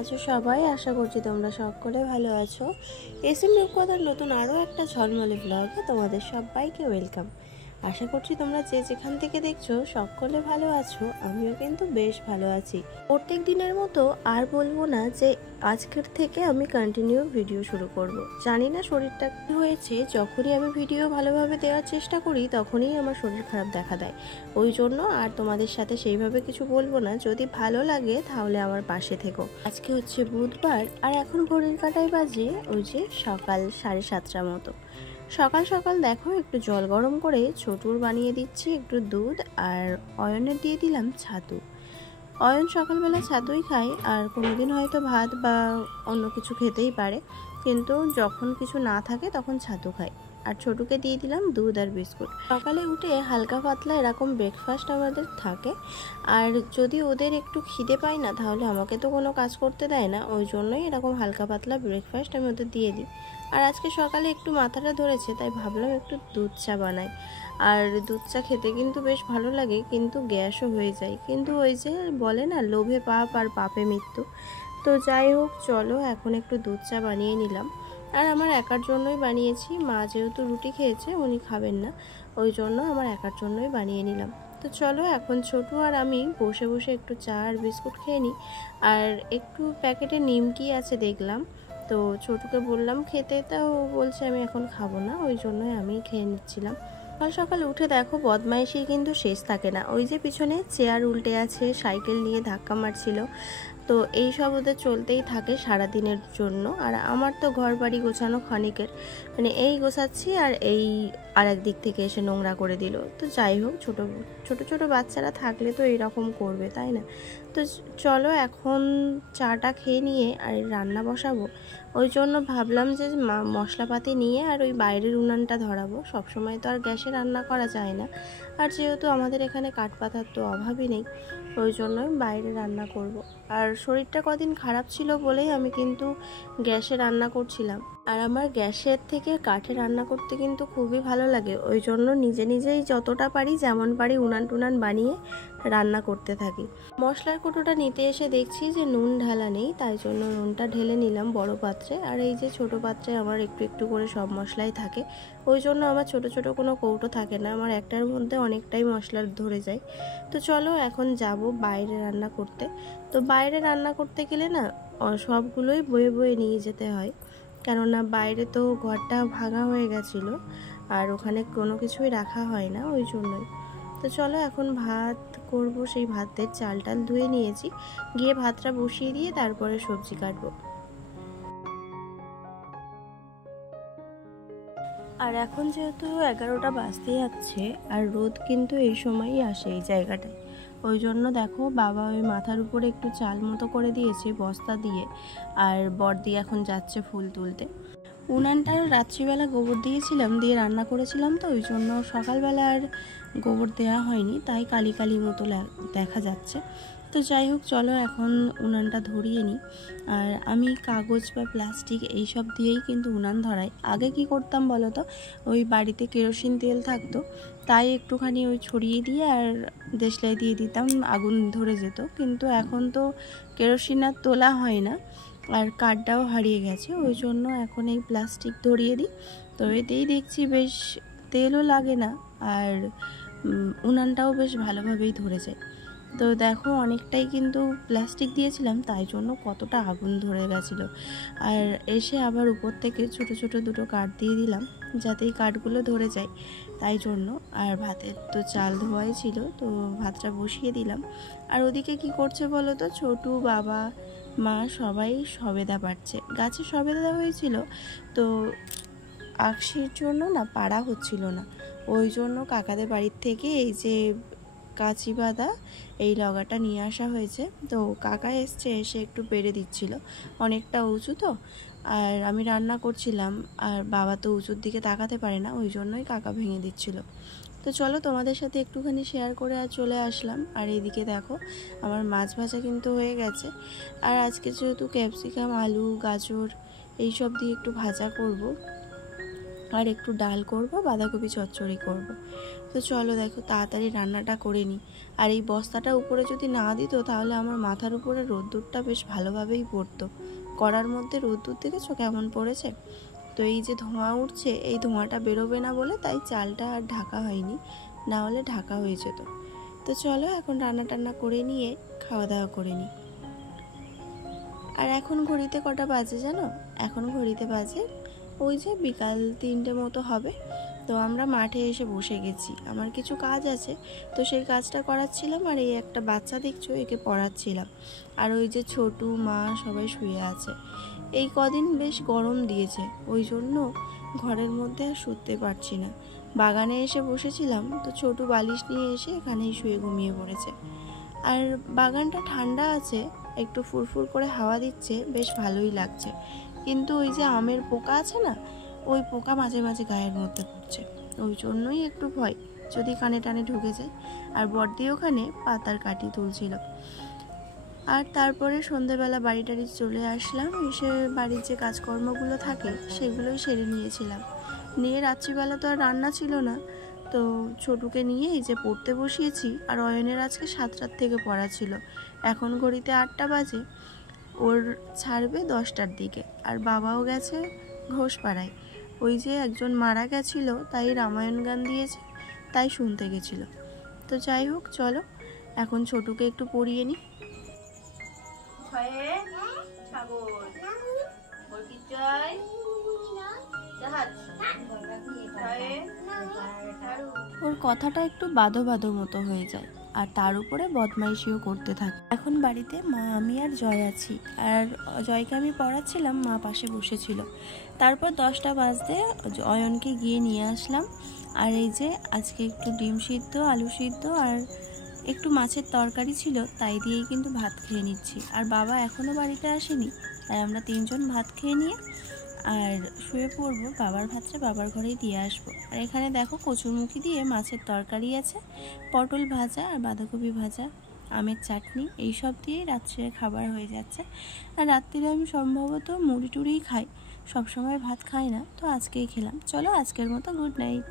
আছো সবাই? আশা করছি তোমরা সকলে ভালো আছো। এসএম রূপকথার নতুন আরও একটা ঝলমলে ব্লগে তোমাদের সবাইকে ওয়েলকাম। আশা করছি তোমরা যে যেখান থেকে দেখছো সকলে ভালো আছো। আমিও কিন্তু বেশ ভালো আছি। প্রত্যেক দিনের মতো আর বলবো না যে আজকের থেকে আমি কন্টিনিউ ভিডিও শুরু করব। জানি না শরীরটা কি হয়েছে, যখনই আমি ভিডিও ভালোভাবে দেওয়ার চেষ্টা করি তখনই আমার শরীর খারাপ দেখা দেয়। ওই জন্য আর তোমাদের সাথে সেইভাবে কিছু বলবো না। যদি ভালো লাগে তাহলে আমার পাশে থেকো। আজকে হচ্ছে বুধবার আর এখন ঘড়ির কাঁটায় বাজে ওই যে সকাল 7:30 মতো। সকাল সকাল দেখো একটু জল গরম করে ছোটুর বানিয়ে দিচ্ছি একটু দুধ, আর অয়নের দিয়ে দিলাম ছাতু। অয়ন সকালবেলা ছাতুই খায়, আর কোনোদিন হয়তো ভাত বা অন্য কিছু খেতেই পারে, কিন্তু যখন কিছু না থাকে তখন ছাতু খায়। আর ছোটুকে দিয়ে দিলাম দুধ আর বিস্কুট। সকালে উঠে হালকা পাতলা এরকম ব্রেকফাস্ট আমাদের থাকে। আর যদি ওদের একটু খিদে পায় না তাহলে আমাকে তো কোনো কাজ করতে দেয় না, ওই জন্যই এরকম হালকা পাতলা ব্রেকফাস্ট আমি ওদের দিয়ে দিই। আর আজকে সকালে একটু মাথাটা ধরেছে তাই ভাবলাম একটু দুধ চা বানাই। আর দুধ চা খেতে কিন্তু বেশ ভালো লাগে, কিন্তু গ্যাসও হয়ে যায়। কিন্তু ওই যে বলে না, লোভে পাপ আর পাপে মৃত্যু। তো যাই হোক, চলো এখন একটু দুধ চা বানিয়ে নিলাম। আর আমার একার জন্যই বানিয়েছি, মা যেহেতু রুটি খেয়েছে উনি খাবেন না, ওই জন্য আমার একার জন্যই বানিয়ে নিলাম। তো চলো এখন ছোটু আর আমি বসে বসে একটু চা আর বিস্কুট খেয়ে নিই। আর একটু প্যাকেটে নিমকি আছে দেখলাম, তো ছোটুকে বললাম খেতে, তা ও বলছে আমি এখন খাবো না, ওই জন্যই আমি খেয়ে নিচ্ছিলাম। সকাল সকাল উঠে দেখো বদমাইশি কিন্তু শেষ থাকে না। ওই যে পিছনে চেয়ার উল্টে আছে, সাইকেল নিয়ে ধাক্কা মারছিল, তো এই সব ওদের চলতেই থাকে সারাদিনের জন্য। আর আমার তো ঘর বাড়ি গোছানো ক্ষণিকের, মানে এই গোছাচ্ছি আর এই আর এক দিক থেকে এসে নোংরা করে দিল। তো যাই হোক, ছোট ছোট ছোট বাচ্চারা থাকলে তো এইরকম করবে, তাই না? তো চলো এখন চাটা খেয়ে নিয়ে আর রান্না বসাবো। ওই জন্য ভাবলাম যে মশলাপাতি নিয়ে আর ওই বাইরের উনানটা ধরাবো। সবসময় তো আর গ্যাসে রান্না করা যায় না, আর যেহেতু আমাদের এখানে কাঠপাতার তো অভাবই নেই, ওই জন্যই বাইরে রান্না করব। আর শরীরটা কদিন খারাপ ছিল বলেই আমি কিন্তু গ্যাসে রান্না করছিলাম। আর আমার গ্যাসের থেকে কাঠে রান্না করতে কিন্তু খুবই ভালো লাগে, ওই জন্য নিজে নিজেই যতটা পারি যেমন পারি উনান টুনান বানিয়ে রান্না করতে থাকি। মশলার কৌটোটা নিতে এসে দেখছি যে নুন ঢালা নেই, তাই জন্য নুনটা ঢেলে নিলাম বড় পাত্রে। আর এই যে ছোট পাত্রে আমার একটু একটু করে সব মশলাই থাকে, ওই জন্য আমার ছোট ছোট কোনো কৌটো থাকে না, আমার একটার মধ্যে অনেকটাই মশলা ধরে যায়। তো চলো এখন যাব বাইরে রান্না করতে। তো বাইরে রান্না করতে গেলে না সবগুলোই বয়ে বয়ে নিয়ে যেতে হয়, কেননা বাইরে তো ঘরটা ভাঙা হয়ে গেছিলো আর ওখানে কোনো কিছুই রাখা হয় না, ওই জন্যই। তো চলো এখন ভাত করব, সেই ভাতের চাল টাল ধুয়ে নিয়েছি, গিয়ে ভাতটা বসিয়ে দিয়ে তারপরে সবজি কাটবো। আর এখন যেহেতু 11টা বাজতে যাচ্ছে আর রোদ কিন্তু এই সময়ই আসে এই জায়গাটায়, ওই জন্য দেখো বাবা ওই মাথার উপরে একটু চাল মতো করে দিয়েছে বস্তা দিয়ে, আর বড়দি এখন যাচ্ছে ফুল তুলতে। উনানটার রাত্রিবেলা গোবর দিয়েছিলাম, দিয়ে রান্না করেছিলাম, তো ওই জন্য সকালবেলা আর গোবর দেওয়া হয়নি, তাই কালি কালি মতো দেখা যাচ্ছে। তো যাই হোক, চলো এখন উনানটা ধরিয়ে নিই। আর আমি কাগজ বা প্লাস্টিক এইসব দিয়েই কিন্তু উনান ধরাই। আগে কি করতাম বলো তো, ওই বাড়িতে কেরোসিন তেল থাকতো, তাই একটুখানি ওই ছড়িয়ে দিয়ে আর দেশলাই দিয়ে দিতাম, আগুন ধরে যেত। কিন্তু এখন তো কেরোসিন আর তোলা হয় না, আর কাঠটাও হারিয়ে গেছে, ওই জন্য এখন এই প্লাস্টিক ধরিয়ে দিই। তো এতেই দেখছি বেশ তেলও লাগে না, আর উনানটাও বেশ ভালোভাবেই ধরে যায়। তো দেখো অনেকটাই কিন্তু প্লাস্টিক দিয়েছিলাম, তাই জন্য কতটা আগুন ধরে গেছিলো। আর এসে আবার উপর থেকে ছোট ছোট দুটো কাঠ দিয়ে দিলাম, যাতে এই কাঠগুলো ধরে যায়, তাই জন্য। আর ভাতের তো চাল ধোয়াই ছিল, তো ভাতটা বসিয়ে দিলাম। আর ওদিকে কি করছে বলো তো, ছোটু, বাবা, মা সবাই সবেদা পাড়ছে। গাছে সবেদা হয়েছিল, তো আকশির জন্য না পাড়া হচ্ছিল না, ওই জন্য কাকাদের বাড়ির থেকে এই যে কাঁচি বাঁধা এই লগাটা নিয়ে আসা হয়েছে। তো কাকা এসছে, এসে একটু পেরে দিচ্ছিল, অনেকটা উঁচু তো, আর আমি রান্না করছিলাম, আর বাবা তো উঁচুর দিকে তাকাতে পারে না, ওই জন্যই কাকা ভেঙে দিচ্ছিল। তো চলো তোমাদের সাথে একটুখানি শেয়ার করে আর চলে আসলাম। আর এইদিকে দেখো আমার মাছ ভাজা কিন্তু হয়ে গেছে। আর আজকে যেহেতু ক্যাপসিকাম, আলু, গাজর এইসব দিয়ে একটু ভাজা করব, আর একটু ডাল করব, বাঁধাকপি চচ্চড়ি করব। তো চলো দেখো তাড়াতাড়ি রান্নাটা করে নিই। আর এই বস্তাটা উপরে যদি না দিত তাহলে আমার মাথার উপরে রোদ্দুরটা বেশ ভালোভাবেই পড়তো। কড়ার মধ্যে রোদ্দুর দেখেছো কেমন পড়েছে। তো এই যে ধোঁয়া উঠছে, এই ধোঁয়াটা বেরোবে না বলে তাই চালটা আর ঢাকা হয়নি, না হলে ঢাকা হয়ে যেত। তো চলো এখন রান্না টান্না করে নিয়ে খাওয়া দাওয়া করে নিই। আর এখন ঘড়িতে কটা বাজে জানো? এখন ঘড়িতে বাজে ওই যে বিকাল 3টে মতো হবে। তো আমরা মাঠে এসে বসে গেছি, আমার কিছু কাজ আছে, তো সেই কাজটা করাচ্ছিলাম। আর এই একটা বাচ্চা দেখছো, একে পড়াচ্ছিলাম। আর ওই যে ছোটু, মা সবাই শুয়ে আছে। এই কদিন বেশ গরম দিয়েছে, ওই জন্য ঘরের মধ্যে আর শুতে পারছি না। বাগানে এসে বসেছিলাম, তো ছোটু বালিশ নিয়ে এসে এখানেই শুয়ে ঘুমিয়ে পড়েছে। আর বাগানটা ঠান্ডা আছে, একটু ফুরফুর করে হাওয়া দিচ্ছে, বেশ ভালোই লাগছে। কিন্তু ওই যে আমের পোকা আছে না, ওই পোকা মাঝে মাঝে গায়ের মধ্যে পড়ছে, ওই জন্যই একটু ভয় যদি কানে টানে ঢুকে যায়। আর বড়দি ওখানে পাতার কাঠি তুলছিল। আর তারপরে সন্ধ্যেবেলা বাড়ি টাড়ি চলে আসলাম, এসে বাড়ির যে কাজকর্মগুলো থাকে সেগুলোই সেরে নিয়েছিলাম। নিয়ে রাত্রিবেলা তো আর রান্না ছিল না, তো ছোটুকে নিয়ে এই যে পড়তে বসিয়েছি। আর অয়নের আজকে 7টার থেকে পড়া ছিল, এখন ঘড়িতে 8টা বাজে, ওর ছাড়বে 10টার দিকে। আর বাবাও গেছে ঘোষপাড়ায়, ওই যে একজন মারা গেছিল তাই রামায়ণ গান দিয়েছে, তাই শুনতে গেছিল। তো যাই হোক চলো এখন ছোটুকে একটু পড়িয়ে নিই। ওর কথাটা একটু বাঁধো বাঁধো মতো হয়ে যায়, আর তার উপরে বদমাইশিও করতে থাকে। এখন বাড়িতে মা, আমি আর জয় আছি। আর জয়কে আমি পড়াচ্ছিলাম, মা পাশে বসেছিল। তারপর 10টা বাজতে অয়নকে গিয়ে নিয়ে আসলাম। আর এই যে আজকে একটু ডিম সিদ্ধ, আলু সিদ্ধ আর একটু মাছের তরকারি ছিল, তাই দিয়েই কিন্তু ভাত খেয়ে নিচ্ছি। আর বাবা এখনও বাড়িতে আসেনি, তাই আমরা 3জন ভাত খেয়ে নিয়ে আর শুয়ে পড়বো। বাবার ভাতটা বাবার ঘরেই দিয়ে আসবো। আর এখানে দেখো কচুরমুখী দিয়ে মাছের তরকারি আছে, পটল ভাজা আর বাঁধাকপি ভাজা, আমের চাটনি, এইসব দিয়েই রাত্রে খাবার হয়ে যাচ্ছে। আর রাত্রিরে আমি সম্ভবত মুড়ি টুড়িই খাই, সবসময় ভাত খাই না, তো আজকেই খেলাম। চলো আজকের মতো গুড নাইট।